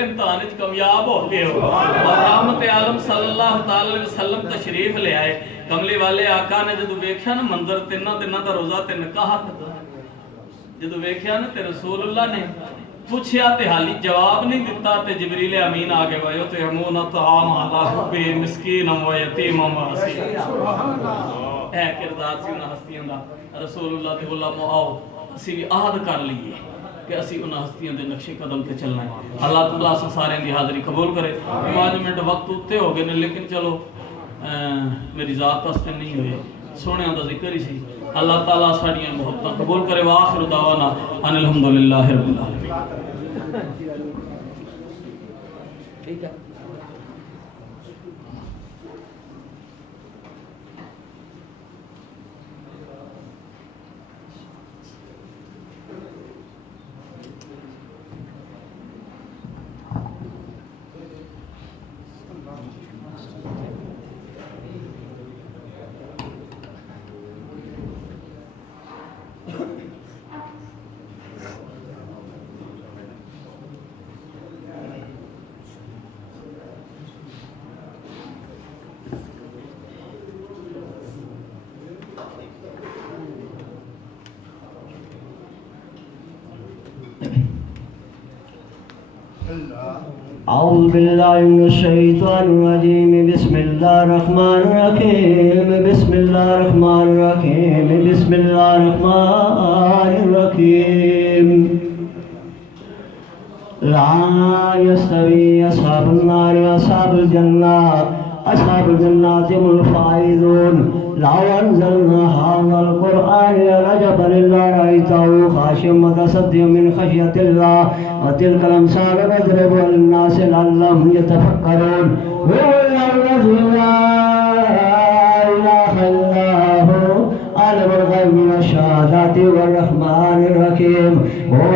बड़े इम्तिहान कामयाब हो गए हो और रहमत आलम सल्लल्लाहु तआला अलैहि वसल्लम तशरीफ ले आए। कमली वाले आका ने जो वेख्या ना मंजर तिना दिनों का रोजा ते निकाह जो वेख्या ना ते रसूलुल्लाह ने पूछया ते हाली जवाब नहीं दिता ते जिबरील अमीन आ गए वायो ते हमूना तआम अला हुब्बि मिस्कीन व यतीम व असीर। है किरदार सी उन्हां हस्तियां दा रसूलुल्लाह ते उलमा आओ असी भी आहद कर लीए कि असी उन्हां हस्तियां दे नक्शे कदम ते चलना है। अल्लाह ताला अस सारे दी हाज़री कबूल करे। 5 मिनट वक्त उत्ते हो गए ने लेकिन चलो मेरी जात वास्ते नहीं हुए सोने का जिक्र ही सी। अल्लाह ताला साड़ियां मोहब्बतां कबूल करे। वाखिर दावाना अनिल हम्दुलिल्लाहि रब्बिल आलमीन। ठीक है। أعوذ بالله من الشيطان الرجيم بسم الله الرحمن الرحيم بسم الله الرحمن الرحيم بسم الله الرحمن الرحيم لا يستوي أصحاب النار وأصحاب الجنة أصحاب الجنة هم الفائزون لو أنزلنا هذا القرآن على جبل لرأيته خاشعا متصدعا من خشية الله وتلك الأمثال نضربها للناس لعلهم يتفكرون هو الذي لا إله إلا هو عالم الغيب والشهادة والرحمن الرحيم هو